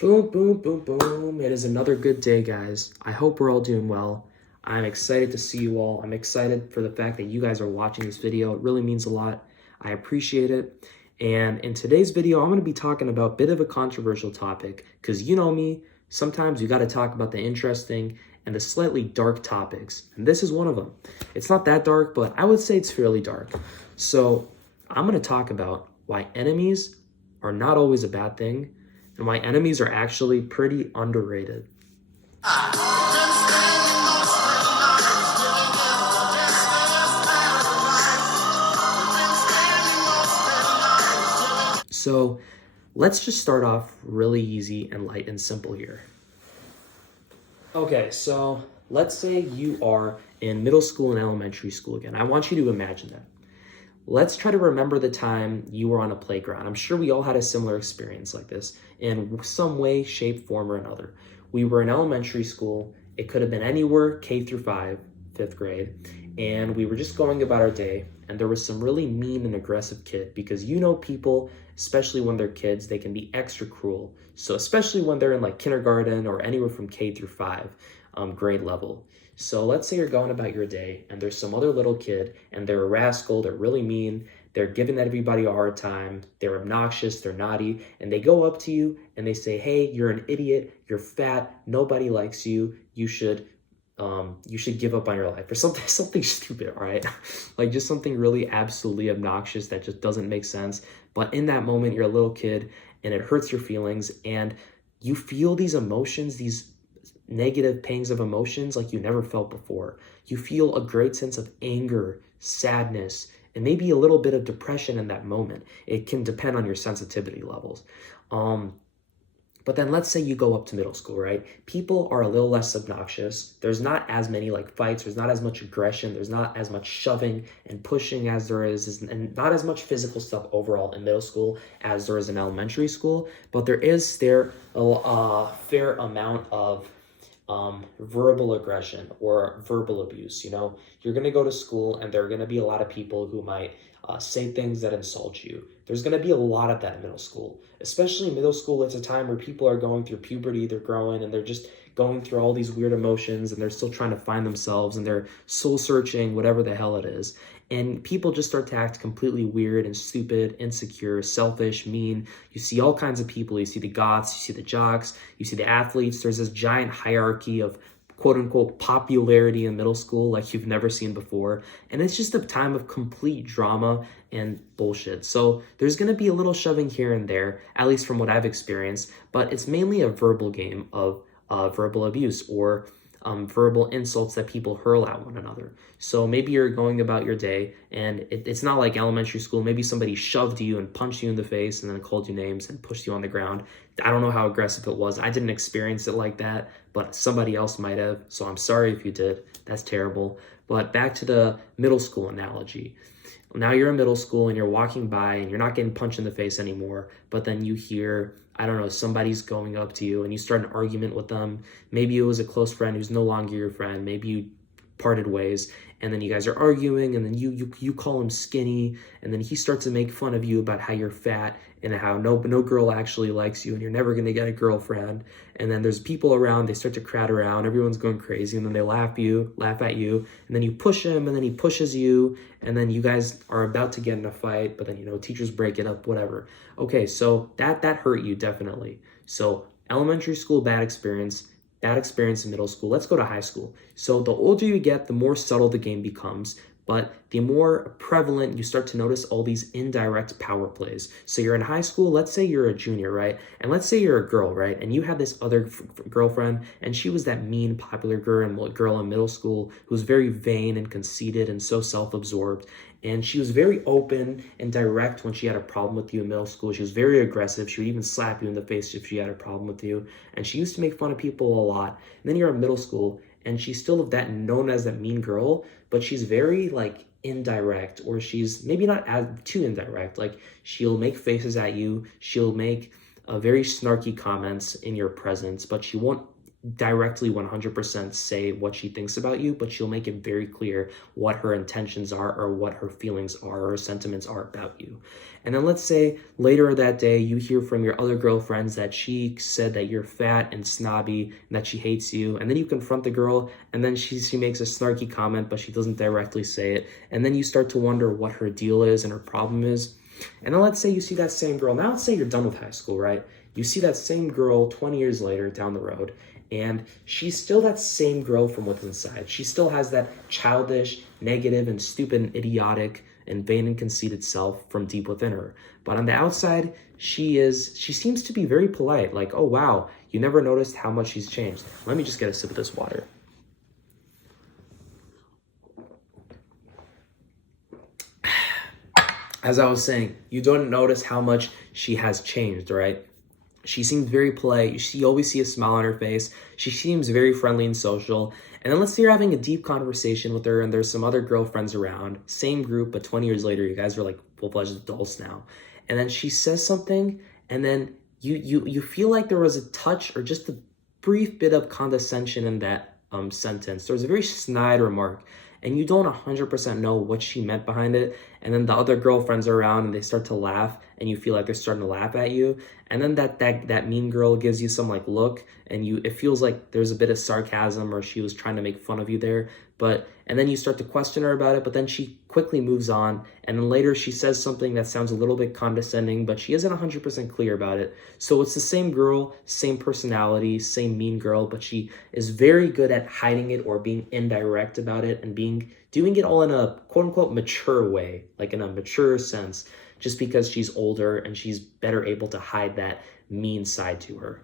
Boom, boom, boom, boom. It is another good day, guys. I hope we're all doing well. I'm excited to see you all. I'm excited for the fact that you guys are watching this video. It really means a lot. I appreciate it. And in today's video, I'm going to be talking about a bit of a controversial topic because you know me, sometimes you got to talk about the interesting and the slightly dark topics. And this is one of them. It's not that dark, but I would say it's fairly dark. So I'm going to talk about why enemies are not always a bad thing and why enemies are actually pretty underrated. So let's just start off really easy and light and simple here. Okay, so let's say you are in middle school and elementary school again. I want you to imagine that. Let's try to remember the time you were on a playground. I'm sure we all had a similar experience like this in some way, shape, form, or another. We were in elementary school. It could have been anywhere, K through 5, 5th grade, and we were just going about our day, and there was some really mean and aggressive kid because you know people, especially when they're kids, they can be extra cruel. So especially when they're in like kindergarten or anywhere from K through 5 grade level. So let's say you're going about your day and there's some other little kid and they're a rascal, they're really mean, they're giving everybody a hard time, they're obnoxious, they're naughty, and they go up to you and they say, hey, you're an idiot, you're fat, nobody likes you, you should give up on your life or something stupid, all right? Like just something really absolutely obnoxious that just doesn't make sense. But in that moment, you're a little kid and it hurts your feelings and you feel these emotions, these negative pangs of emotions like you never felt before. You feel a great sense of anger, sadness, and maybe a little bit of depression in that moment. It can depend on your sensitivity levels. But then let's say you go up to middle school, right? People are a little less obnoxious. There's not as many like fights. There's not as much aggression. There's not as much shoving and pushing as there is, and not as much physical stuff overall in middle school as there is in elementary school. But there is a fair amount of verbal aggression or verbal abuse. You know, you're going to go to school and there are going to be a lot of people who might say things that insult you. There's going to be a lot of that in middle school, especially in middle school. It's a time where people are going through puberty, they're growing, and they're just going through all these weird emotions, and they're still trying to find themselves, and they're soul searching, whatever the hell it is. And people just start to act completely weird and stupid, insecure, selfish, mean. You see all kinds of people. You see the goths, you see the jocks, you see the athletes. There's this giant hierarchy of quote unquote popularity in middle school like you've never seen before. And it's just a time of complete drama and bullshit. So there's going to be a little shoving here and there, at least from what I've experienced, but it's mainly a verbal game of verbal abuse or verbal insults that people hurl at one another. So maybe you're going about your day and it's not like elementary school. Maybe somebody shoved you and punched you in the face and then called you names and pushed you on the ground. I don't know how aggressive it was. I didn't experience it like that, but somebody else might have. So I'm sorry if you did. That's terrible. But back to the middle school analogy. Now you're in middle school and you're walking by and you're not getting punched in the face anymore, but then you hear, I don't know, somebody's going up to you and you start an argument with them. Maybe it was a close friend who's no longer your friend. Maybe you parted ways and then you guys are arguing and then you call him skinny and then he starts to make fun of you about how you're fat and how no girl actually likes you and you're never going to get a girlfriend. And then there's people around, they start to crowd around, everyone's going crazy, and then they laugh at you, and then you push him and then he pushes you, and then you guys are about to get in a fight, but then, you know, teachers break it up, whatever. Okay, so that hurt you definitely. So elementary school, bad experience in middle school. Let's go to high school. So the older you get, the more subtle the game becomes, but the more prevalent you start to notice all these indirect power plays. So you're in high school, let's say you're a junior, right? And let's say you're a girl, right? And you had this other girlfriend, and she was that mean, popular girl in middle school who was very vain and conceited and so self-absorbed. And she was very open and direct when she had a problem with you in middle school. She was very aggressive. She would even slap you in the face if she had a problem with you. And she used to make fun of people a lot. And then you're in middle school, and she's still that known as that mean girl, but she's very like indirect, or she's maybe not as too indirect. Like she'll make faces at you. She'll make very snarky comments in your presence, but she won't directly 100% say what she thinks about you, but she'll make it very clear what her intentions are or what her feelings are or her sentiments are about you. And then let's say later that day you hear from your other girlfriends that she said that you're fat and snobby and that she hates you, and then you confront the girl and then she makes a snarky comment but she doesn't directly say it, and then you start to wonder what her deal is and her problem is. And then let's say you see that same girl. Now let's say you're done with high school, right? You see that same girl 20 years later down the road, and she's still that same girl from within inside. She still has that childish, negative, and stupid and idiotic and vain and conceited self from deep within her. But on the outside, she seems to be very polite. Like, oh wow, you never noticed how much she's changed. Let me just get a sip of this water. As I was saying, you don't notice how much she has changed, right? She seems very polite. You always see a smile on her face. She seems very friendly and social. And then let's say you're having a deep conversation with her and there's some other girlfriends around, same group, but 20 years later, you guys are like full-fledged adults now. And then she says something, and then you feel like there was a touch or just a brief bit of condescension in that sentence. There was a very snide remark, and you don't 100% know what she meant behind it. And then the other girlfriends are around and they start to laugh, and you feel like they're starting to laugh at you. And then that mean girl gives you some like look, and it feels like there's a bit of sarcasm or she was trying to make fun of you there. And then you start to question her about it, but then she quickly moves on. And then later she says something that sounds a little bit condescending, but she isn't 100% clear about it. So it's the same girl, same personality, same mean girl, but she is very good at hiding it or being indirect about it and doing it all in a quote unquote mature way, like in a mature sense, just because she's older and she's better able to hide that mean side to her.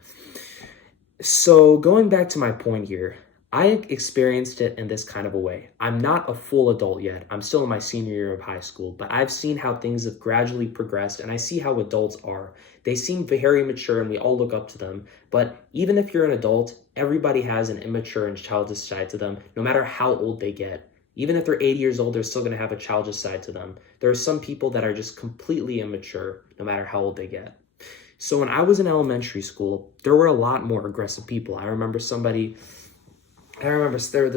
So going back to my point here, I experienced it in this kind of a way. I'm not a full adult yet. I'm still in my senior year of high school, but I've seen how things have gradually progressed, and I see how adults are. They seem very mature and we all look up to them, but even if you're an adult, everybody has an immature and childish side to them, no matter how old they get. Even if they're 80 years old, they're still going to have a childish side to them. There are some people that are just completely immature, no matter how old they get. So when I was in elementary school, there were a lot more aggressive people. I remember there's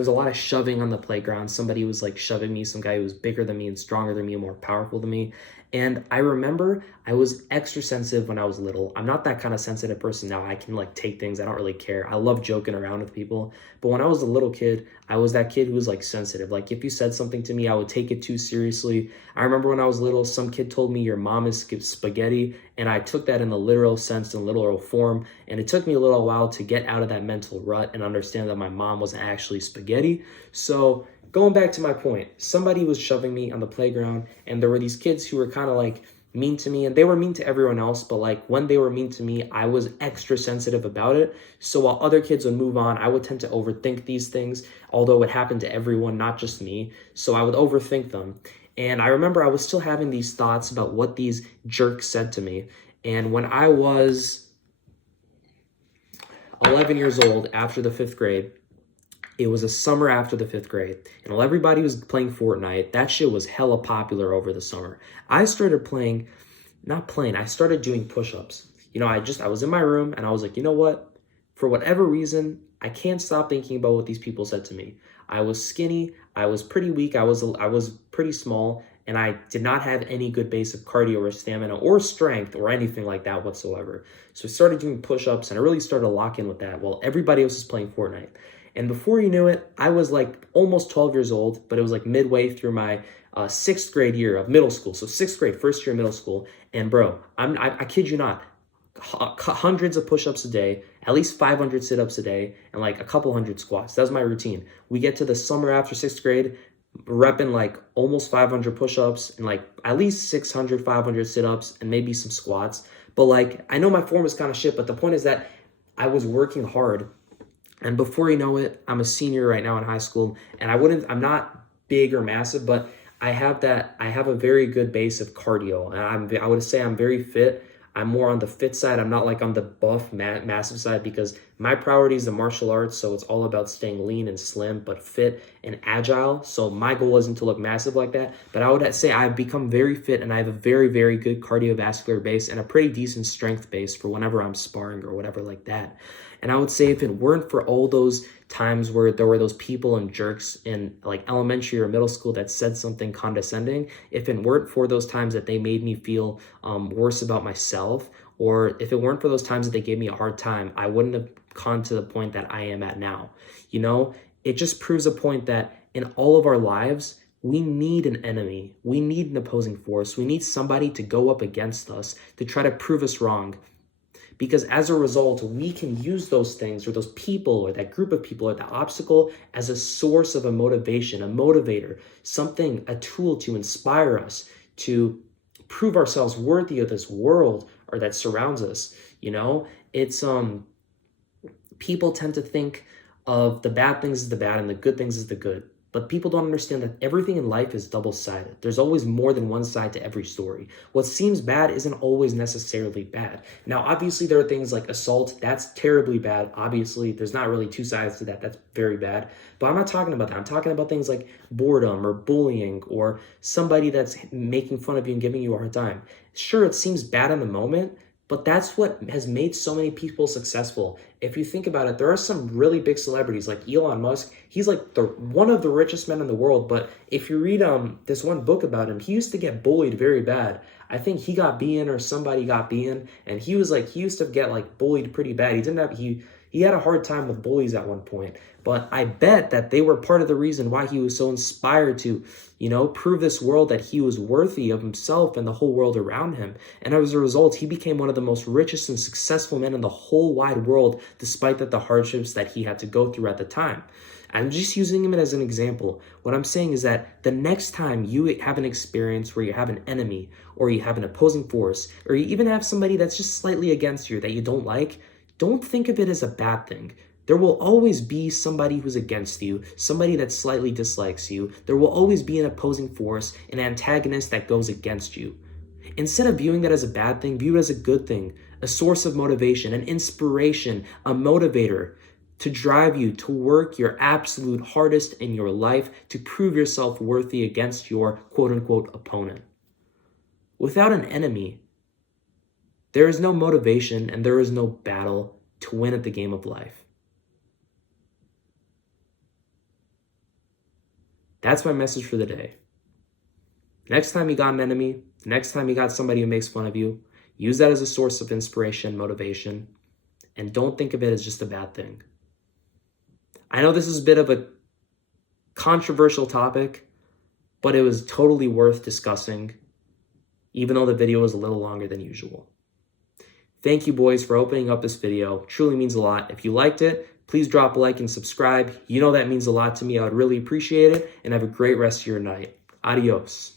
a lot of shoving on the playground. Somebody was like shoving me, some guy who was bigger than me and stronger than me and more powerful than me. And I remember I was extra sensitive when I was little. I'm not that kind of sensitive person now. I can like take things. I don't really care. I love joking around with people. But when I was a little kid, I was that kid who was like sensitive. Like if you said something to me, I would take it too seriously. I remember when I was little, some kid told me your mom is spaghetti. And I took that in the literal sense, in literal form. And it took me a little while to get out of that mental rut and understand that my mom wasn't actually spaghetti. So going back to my point, somebody was shoving me on the playground, and there were these kids who were kind of like mean to me, and they were mean to everyone else, but like when they were mean to me, I was extra sensitive about it. So while other kids would move on, I would tend to overthink these things, although it happened to everyone, not just me. So I would overthink them. And I remember I was still having these thoughts about what these jerks said to me. And when I was 11 years old, after the 5th grade, it was a summer after the 5th grade, and while everybody was playing Fortnite, that shit was hella popular over the summer. I started I started doing push-ups. I was in my room and I was like, you know what? For whatever reason, I can't stop thinking about what these people said to me. I was skinny, I was pretty weak, I was pretty small, and I did not have any good base of cardio or stamina or strength or anything like that whatsoever. So I started doing push-ups and I really started to lock in with that while everybody else was playing Fortnite. And before you knew it, I was like almost 12 years old, but it was like midway through my 6th grade year of middle school. So 6th grade, first year of middle school. And bro, I kid you not, hundreds of push-ups a day, at least 500 sit-ups a day, and like a couple hundred squats. That was my routine. We get to the summer after 6th grade, repping like almost 500 push-ups and like at least 600, 500 sit-ups and maybe some squats. But like, I know my form is kind of shit, but the point is that I was working hard. And before you know it, I'm a senior right now in high school, and I'm not big or massive, but I have a very good base of cardio. And I would say I'm very fit. I'm more on the fit side. I'm not like on the buff, massive side, because my priority is the martial arts. So it's all about staying lean and slim, but fit and agile. So my goal isn't to look massive like that. But I would say I've become very fit and I have a very, very good cardiovascular base and a pretty decent strength base for whenever I'm sparring or whatever like that. And I would say if it weren't for all those times where there were those people and jerks in like elementary or middle school that said something condescending, if it weren't for those times that they made me feel worse about myself, or if it weren't for those times that they gave me a hard time, I wouldn't have gone to the point that I am at now. You know, it just proves a point that in all of our lives, we need an enemy. We need an opposing force. We need somebody to go up against us to try to prove us wrong. Because as a result, we can use those things or those people or that group of people or that obstacle as a source of a motivation, a motivator, something, a tool to inspire us, to prove ourselves worthy of this world or that surrounds us. You know, it's people tend to think of the bad things as the bad and the good things as the good. But people don't understand that everything in life is double-sided. There's always more than one side to every story. What seems bad isn't always necessarily bad. Now, obviously, there are things like assault. That's terribly bad. Obviously, there's not really two sides to that. That's very bad. But I'm not talking about that. I'm talking about things like boredom or bullying or somebody that's making fun of you and giving you a hard time. Sure, it seems bad in the moment, but that's what has made so many people successful. If you think about it, there are some really big celebrities like Elon Musk. He's like one of the richest men in the world. But if you read this one book about him, he used to get bullied very bad. I think he got beaten or somebody got beaten, and he used to get like bullied pretty bad. He had a hard time with bullies at one point. But I bet that they were part of the reason why he was so inspired to, you know, prove this world that he was worthy of himself and the whole world around him. And as a result, he became one of the most richest and successful men in the whole wide world, despite the hardships that he had to go through at the time. I'm just using him as an example. What I'm saying is that the next time you have an experience where you have an enemy or you have an opposing force, or you even have somebody that's just slightly against you that you don't like, don't think of it as a bad thing. There will always be somebody who's against you, somebody that slightly dislikes you. There will always be an opposing force, an antagonist that goes against you. Instead of viewing that as a bad thing, view it as a good thing, a source of motivation, an inspiration, a motivator to drive you to work your absolute hardest in your life to prove yourself worthy against your quote-unquote opponent. Without an enemy, there is no motivation and there is no battle to win at the game of life. That's my message for the day. Next time you got an enemy, next time you got somebody who makes fun of you, use that as a source of inspiration, motivation, and don't think of it as just a bad thing. I know this is a bit of a controversial topic, but it was totally worth discussing, even though the video was a little longer than usual. Thank you, boys, for opening up this video. It truly means a lot. If you liked it, please drop a like and subscribe. You know that means a lot to me. I would really appreciate it. And have a great rest of your night. Adios.